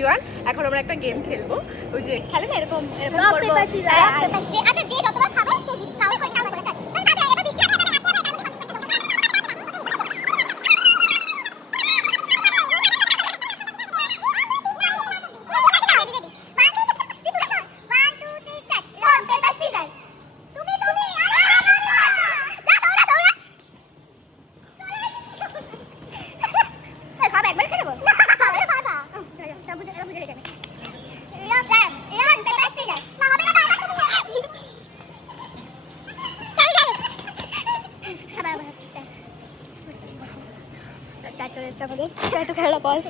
Everyone, এখন আমরা একটা গেম খেলবো। ওই যে খেলে না এরকম এরকম করব। আচ্ছা, যে যতবার খাবে সে জিতবে। কাউন্ট করে চল। তাহলে এবার 20 টাকা এবার একটু খেলা পজ।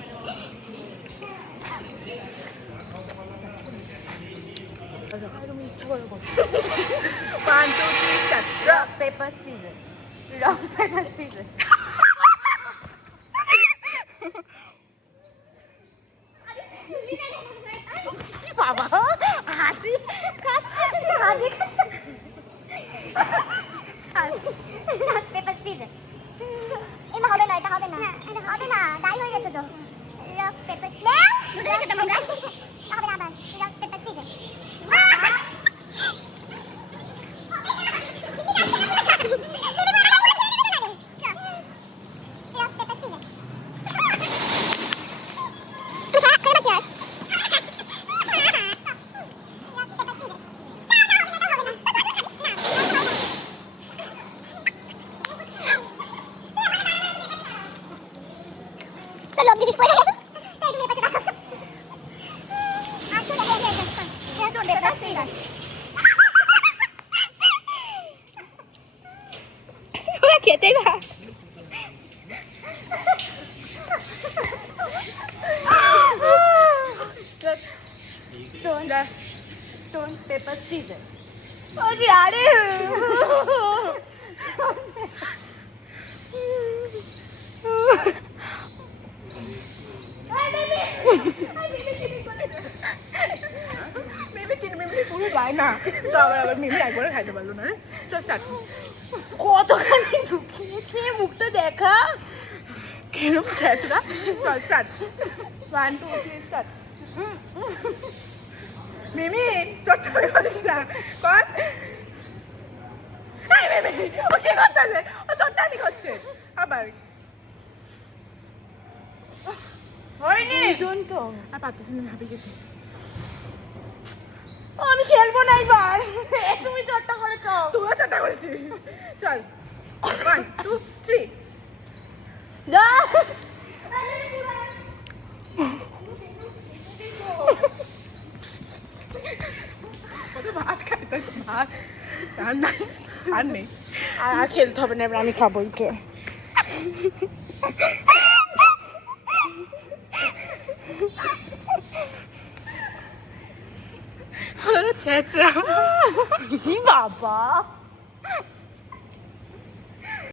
তুমি ইচ্ছা করে করো। 1 2 3 start. Rock paper scissor, rock paper scissor. বাবা হাসি খাচ্ছে, হাসি খাচ্ছে। Paper scissor. এটা হবে না, এটা হবে না, এটা হবে না, দাই হয়ে গেছে তো। Rock paper scissor. দুটো খেতাম আমরা। হবে না আবার। Rock paper scissor. খেতেই ভা স্টোন পেপার সিজার। আরে আরে মিমি পুরো যায় না তো আবার মিমি একবারে খাইতে পারলো না। চল স্টার্ট। কতখানি ঢুকিয়েছে, মুখটা দেখা কেরম ছেঁচড়া। চল স্টার্ট। 1 2 3 স্টার্ট। মিমি চট করে করিস না, কর। এই মিমি ও কি করতেছে? ও চটটানি করছে আবার। হয়নি জন তো আর পারতেছি না, ভাবি গেছি। আমি খেলবো না এবার, তুমি চটটা করেছ। তুইও চটটা করেছিস। চল 1 2 3 যা। ভাত খাইতে, ভাত আর নাই, আর নেই, আর খেলতে হবে না, এবার আমি খাবো। এটা বাবা